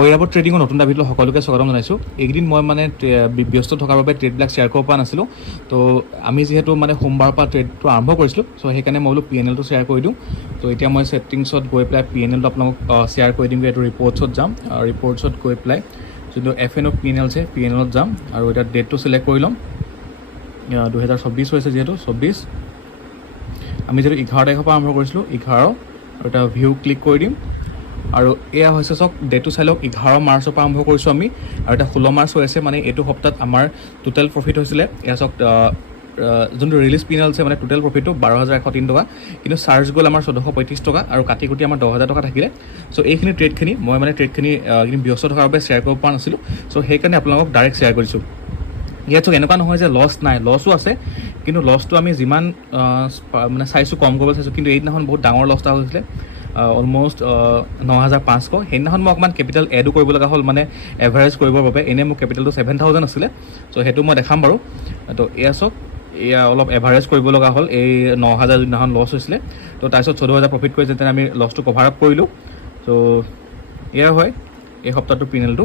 ঐৰাবত ট্ৰেডিঙৰ নতুন এটা ভিডিঅ' সকলোকে স্বাগতম জনাইছোঁ। এইকেইদিন মই মানে ব্যস্ত থকাৰ বাবে ট্ৰেডবিলাক শ্বেয়াৰ কৰিব পৰা নাছিলোঁ। তো আমি যিহেতু মানে সোমবাৰৰ পৰা ট্ৰেডটো আৰম্ভ কৰিছিলোঁ, চ' সেইকাৰণে মই বোলো PNL টো শ্বেয়াৰ কৰি দিওঁ। তো এতিয়া মই ছেটিংছত গৈ পেলাই PNL টো আপোনালোকক শ্বেয়াৰ কৰি দিম। এইটো ৰিপৰ্টছত যাম, ৰিপৰ্টছত গৈ পেলাই যোনটো FNO PNL আছে PNLত যাম আৰু এতিয়া ডেটটো চিলেক্ট কৰি ল'ম। 2024 হৈছে যিহেতু 24, আমি যিহেতু 11 তাৰিখৰ পৰা আৰম্ভ কৰিছিলোঁ 11, আৰু এটা ভিউ ক্লিক কৰি দিম। আৰু এয়া হৈছে চাওক ডেটটো চাই লওক, 11 মাৰ্চৰ পৰা আৰম্ভ কৰিছোঁ আমি, আৰু এটা 16 মাৰ্চ হৈ আছে। মানে এইটো সপ্তাহত আমাৰ টোটেল প্ৰফিট হৈছিলে, এয়া চাওক যোনটো ৰিলিজ PNL আছে মানে টোটেল প্ৰফিটটো 12,103 টকা, কিন্তু চাৰ্জ গ'ল আমাৰ 1435 টকা, আৰু কাটি কুটি আমাৰ 10,000 টকা থাকিলে। চ' এইখিনি ট্ৰেডখিনি মই মানে ট্ৰেডখিনি ব্যস্ত থকাৰ বাবে শ্বেয়াৰ কৰিব পৰা নাছিলোঁ। চ' সেইকাৰণে আপোনালোকক ডাইৰেক্ট শ্বেয়াৰ কৰিছোঁ। ইয়াত চাওক এনেকুৱা নহয় যে লছ নাই, লছো আছে, কিন্তু লছটো আমি যিমান মানে চাইছোঁ কম কৰিব চাইছোঁ, কিন্তু এইদিনাখন বহুত ডাঙৰ লছ এটা হৈছিলে, অলম'ষ্ট 9,500। সেইদিনাখন মই অকণমান কেপিটেল এডো কৰিব লগা হ'ল, মানে এভাৰেজ কৰিবৰ বাবে। এনেই মোৰ কেপিটেলটো 7,000 আছিলে, চ' সেইটো মই দেখাম বাৰু। তো এয়া চাওক, এয়া অলপ এভাৰেজ কৰিব লগা হ'ল এই 9,000 যিদিনাখন লছ হৈছিলে। তো তাৰপিছত 14,000 প্ৰফিট কৰি যেনে আমি লছটো কভাৰ আপ কৰিলোঁ। চ' এয়া হয় এই সপ্তাহটোৰ PNL টো।